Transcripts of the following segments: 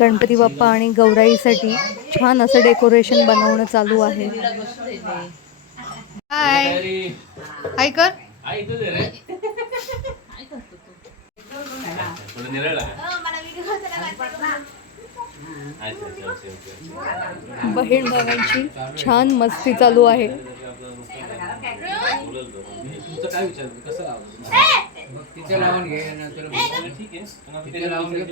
गणपती बाप्पा आणि गौराईसाठी छान असं डेकोरेशन बनवणं चालू आहे. हाय हाय कर. बहीण भावांची छान मस्ती चालू आहे. तुमचं काय विचार कसं लावलं तिथे लावून घे नंतर तिथे लावून घे.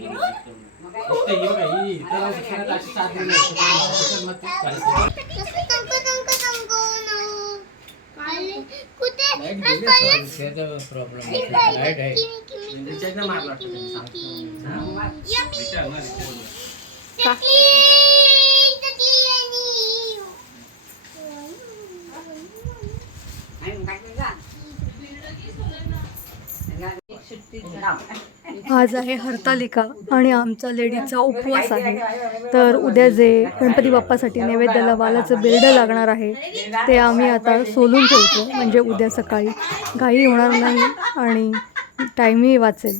फक्त ही. बघा, ही इथं लावू शकतो ना, अशी साधी नाही. मग ती पाहिजे. लाइट गेली असेल, त्याचा problem आहे. लाइट आहे. त्याच्यातनं मारलं वाटतं त्यांनी, सांगतो. आज आहे हरतालिका आणि आमचा लेडीचा उपवास आहे. तर उद्या जे गणपती बाप्पासाठी नैवेद्याला वालाचं बेरड लागणार आहे ते आम्ही आता सोलून ठेवतो. म्हणजे उद्या सकाळी घाई होणार नाही आणि टाईमही वाचेल.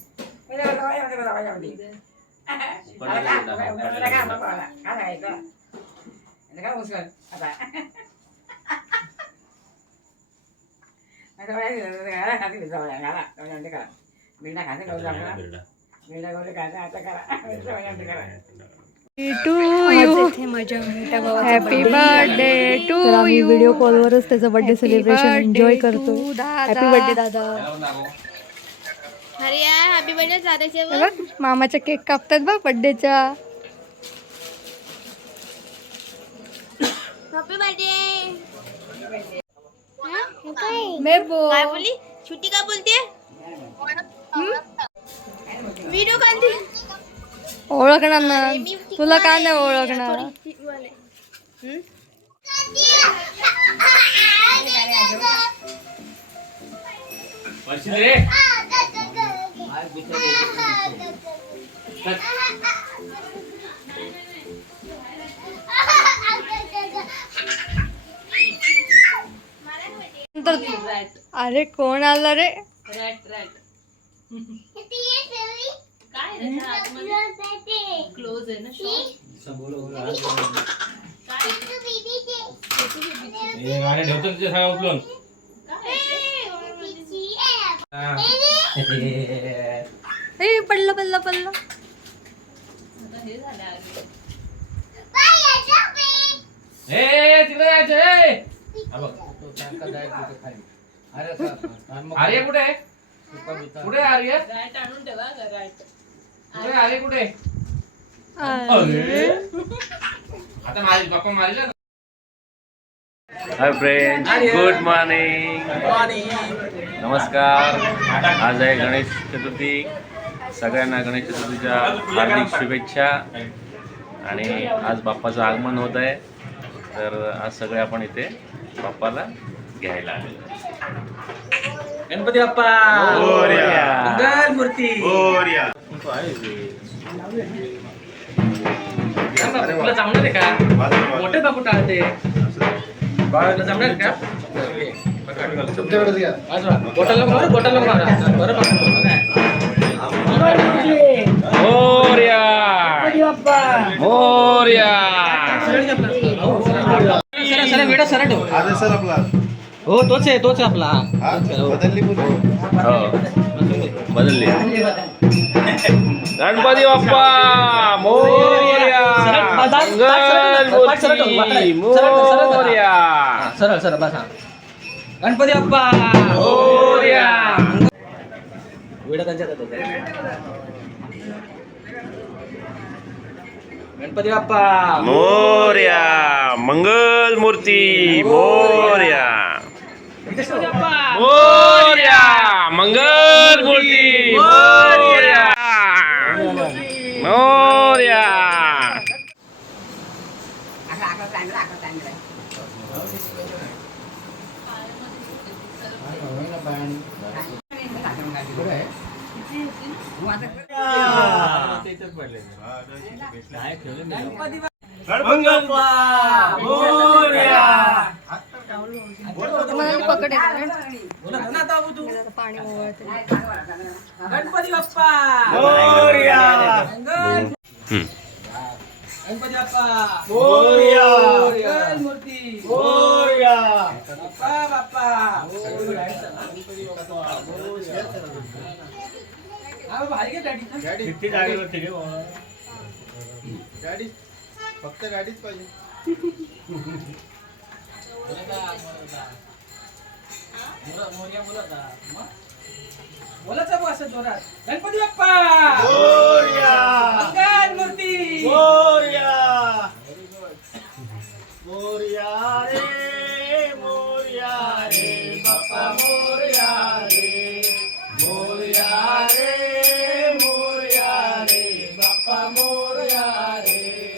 हॅपी बर्थडे टू तर आम्ही व्हिडिओ कॉलवरच त्याचा बर्थडे सेलिब्रेशन एन्जॉय करतो हॅपी बर्थडे दादा. हॅपी बर्थडे बघ. मामाचा केक कापतात बघ बर्थडेच्या हॅपी बर्थडे मेबो काय? बोलली? छुट्टी काय बोलते व्हिडिओ काढते ओळखणार ना तुला का नाही ओळखणार नंतर अरे कोण आलं रे ठेवतो उचलून. ए पडलं पडलं पडलं. ए तिकडे जायचं ए. हा बघ. तो सारखा जायचं तिथे खाली. अरे सा- आणि आर्य कुठे आर्य कुठे आहे आर्य कुठे. आता मारिला. Hi friends good morning. नमस्कार. आज आहे गणेश चतुर्थी. सगळ्यांना गणेश चतुर्थीच्या हार्दिक शुभेच्छा. आणि आज बाप्पाचं आगमन होत आहे. तर आज सगळे आपण इथे बाप्पाला घ्यायला आलेलो आहे. गणपती बाप्पा मंगल मूर्ती तुला जमणार आहे का मोठे बापू टाळते तुला जमणार आहे का बोटाला मारा बोटाला मारा बरं मोरया मोरया सरळ सरळ वेडा सरळ ठेव सर आपला हो तोच आहे तोच आहे आपला हा बदलली मुली हो बदलली गणपती बाप्पा मोरया मंगलमूर्ती मोरया सरळ सरळ बसा गणपती बाप्पा मोरया वेडा त्यांच्या हातात होता. गणपती बाप्पा मोरया मंगल मूर्ती मोरया गणपती बाप्पा मोरया! मंगल मूर्ती! मोरया! मोरया! म्हणाली पकड येत नाही. बोला ना आता बाबू तू पाणी गणपती बाप्पा. गणपती बाप्पा मूर्ती बाप्पा बाप्पा? गाडी फक्त गाडीच पाहिजे. बोलायचं बघ असं जोरात. गणपती बाप्पा! मूर्ती! मोरया! मोरया रे मोरया रे बाप्पा मोरया रे. मोरया रे मोरया रे बाप्पा मोरया रे.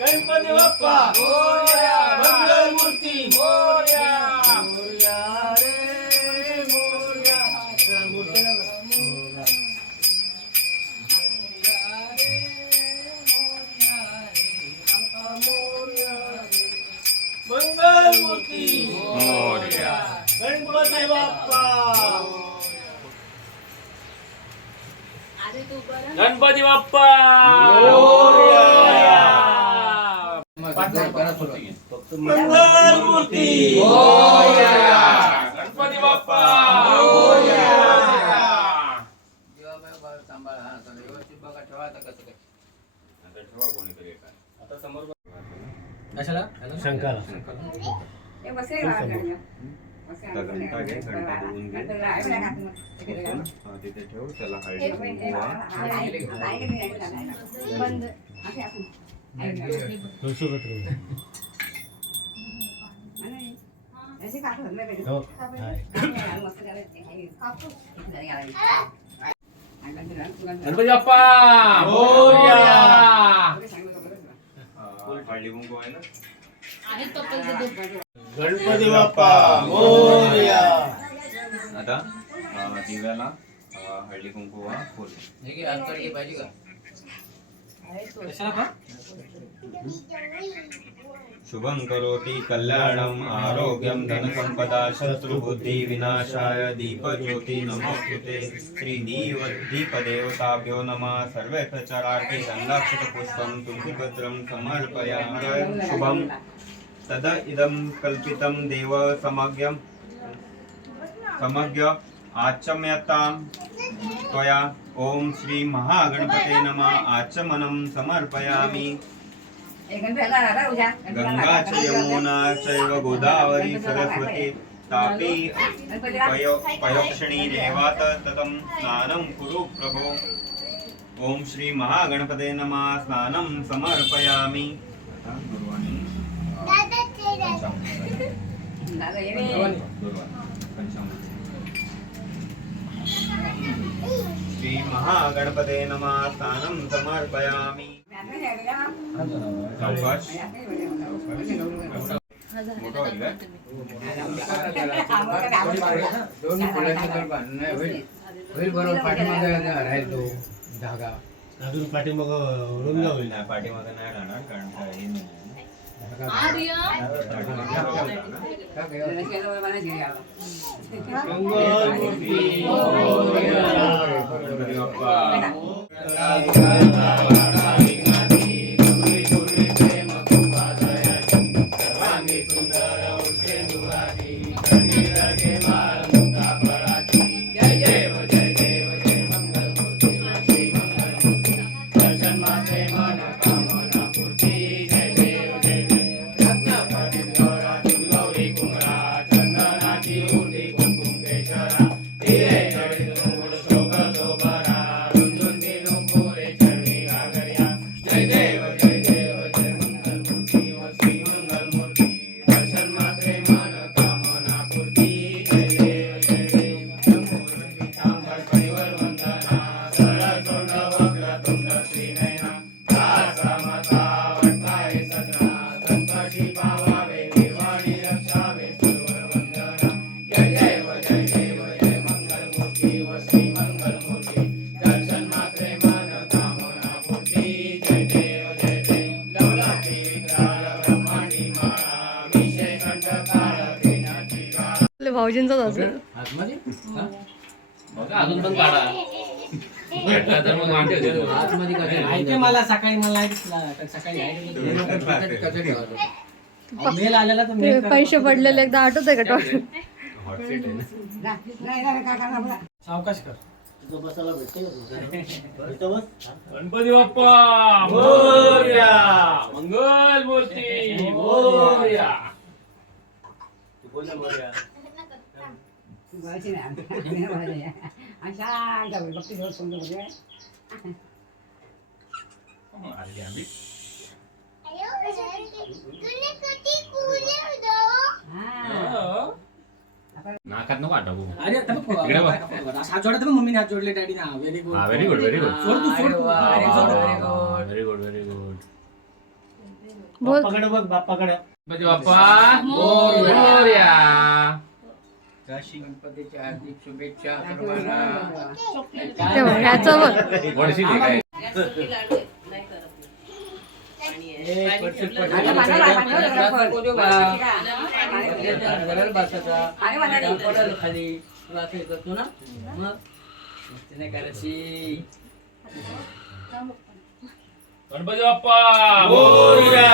गणपती बाप्पा! मोरया! कशाला शंकरा तिथे ठेव त्याला हळदी कुंकू गणपती बाप्पा हळदी कुंकू आहे ना? गणपती बाप्पा मोरया आता अं, दिव्याला अं, हळदी कुंकू हा फुल पाहिजे का शुभं करोति कल्याणम् आरोग्यं धनसम्पदा शत्रुबुद्धि विनाशाय दीपज्योति नमोस्तुते। श्रीदीव दीपदेवताभ्यो नमः। सर्वेभ्य चरार्थे गन्धाक्षतपुष्पं तुलसीपत्रं समर्पयामि। शुभं तद इदं कल्पितं देव समग्यं समग्य आचम्यतां त्वया ॐ श्री महागणपते नमः। आचमनं समर्पयामि। गंगा च यमुना चैव गोदावरी सरस्वती तापी पयो पयोक्षणी देवात ततम स्नानं कुरु प्रभो। ॐ श्री महागणपते नमः स्नानं समर्पयामि। श्री महागणपते नमः स्नानं समर्पयामि। होईल बरोबर पाठीमागे राहील तो धागा अजून पाठीमाग रुंद होईल नाही पाठीमागे नाही राहणार कारण काय हे नाही. मंगल भाऊजींचाच असेल आतमध्ये? हा? बघा अजून पण काढा. भेटला तर मग वाटे होते. दोन. आतमध्ये कचरा माहितीये मला सकाळी मला नाही दिसला तर सकाळी नाही दिसला. कचरा ठेवायचा. अहो, मेल आलेला तर ते मेल पैसे पडलेले एकदा आठवत आहे का टॉट सावकाश कर. तुझं बसायला भेटते का नाकात नको अरे आता बघ, इकडे बघ. हात तर मम्मीने हात जोडले डॅडी ना व्हेरी गुड हा गुड व्हेरी गुड सोड तू सोड तू. अरे वा, अरे very वा. good. Very good very good बोल बाप्पाकडे बघ बाप्पाकडे गणपती बाप्पा मोरया गणपतीच्या हार्दिक शुभेच्छा सर्वांना खाली करतो ना मग नाही करायची गणपती बाप्पा मोरया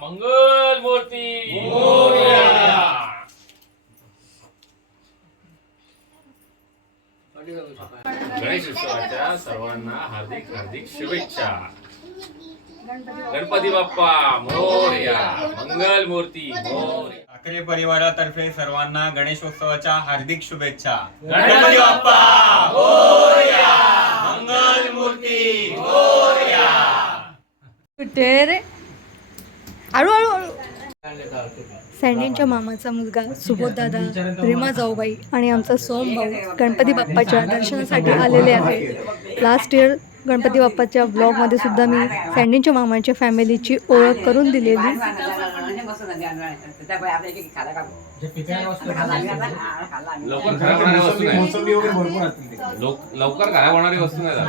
मंगल मूर्ती मोरया गणेश उत्सवाच्या सर्वांना हार्दिक शुभेच्छा. गणपती बाप्पा मोरया मंगल मूर्ती मोरया. ठाकरे परिवारातर्फे सर्वांना गणेशोत्सवाच्या हार्दिक शुभेच्छा. गणपती बाप्पा मंगल मूर्ती कुठे रे? हळू हळू हळू सँडीच्या मामाचा मुलगा सुबोध दादा रीमा जाऊबाई आणि आमचा सोम भाऊ गणपती बाप्पाच्या दर्शनासाठी आलेले आहेत. लास्ट इयर गणपती बाप्पाच्या ब्लॉगमध्ये सुद्धा मी सँडीच्या मामाच्या फॅमिलीची ओळख करून दिलेली. लवकर खराब होणारी वस्तू नाही.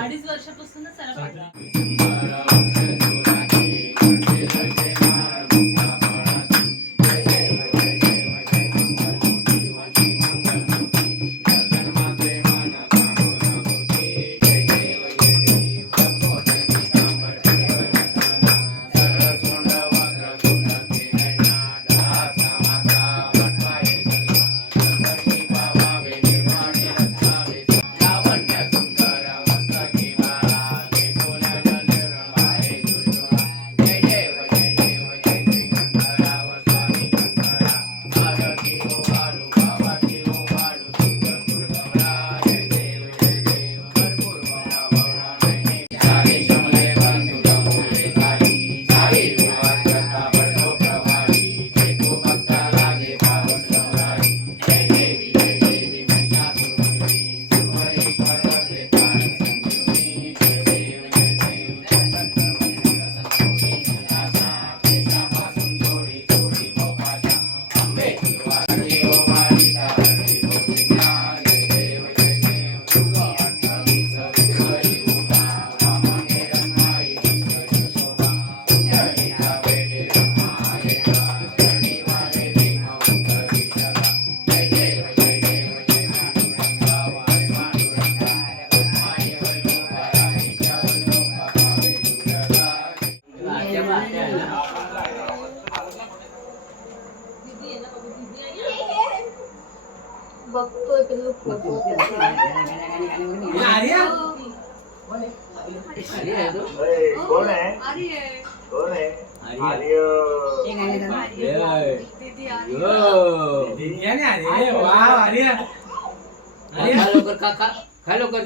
लवकर खा खा लवकर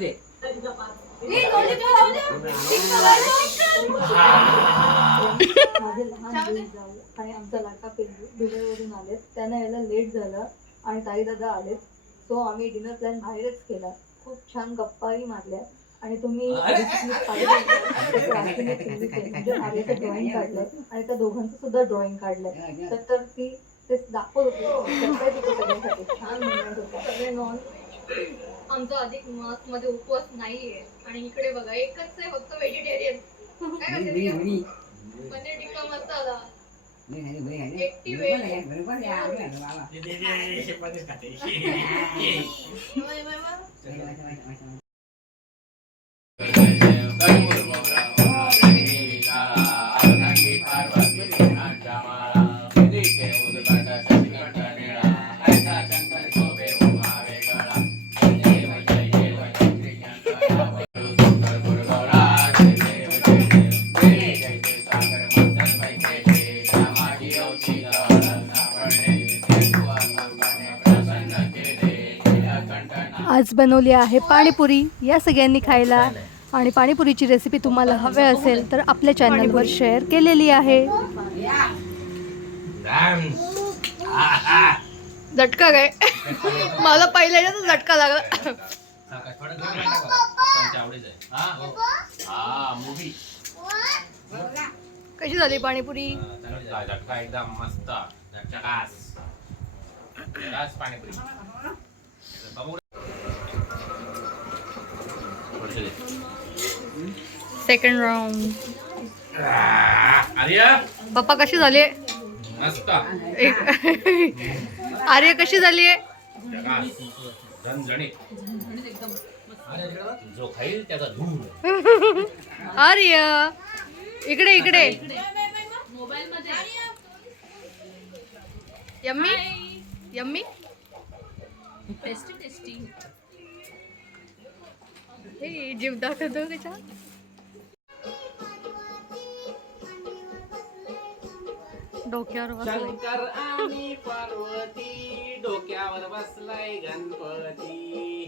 माझे लहान आणि आमचा लाटा पेंडू दुबईवरून आलेत त्यांना यायला लेट झालं आणि ताई दादा आलेत सो आम्ही डिनर प्लॅन बाहेरच केला खूप छान गप्पाही मारल्या आणि तुम्ही म्हणजे ड्रॉइंग आणि त्या दोघांचं सुद्धा ड्रॉइंग काढलंय तर ती ते दाखवत होती surprise होतं सगळ्यांसाठी छान मुवमेंट होता सगळे नॉन आमचा अधिक मासमध्ये उपवास नाहीये आणि इकडे बघा एकच आहे फक्त व्हेजिटेरियन काय म्हणते? पनीर टिक्का मसाला आज बनवली आहे पाणीपुरी या सगळ्यांनी खायला. आणि पाणीपुरीची रेसिपी तुम्हाला हवे असेल तर आपल्या चॅनलवर शेअर केलेली आहे. झटका काय? मला पहिल्या झटका लागला. हा मूवी कशी झाली पाणीपुरी? झटका एकदम मस्त. पाणीपुरी. Second round Arya? पप्पा कशी झाली आर्य कशी झाली झटकास झणझणीत जो खाईल त्याचा धूर आर्य इकडे इकडे. यम्मी? यम्मी? हे जीव दाखवतो त्याच्या डोक्यावर शंकर आणि पार्वती डोक्यावर बसलाय गणपती.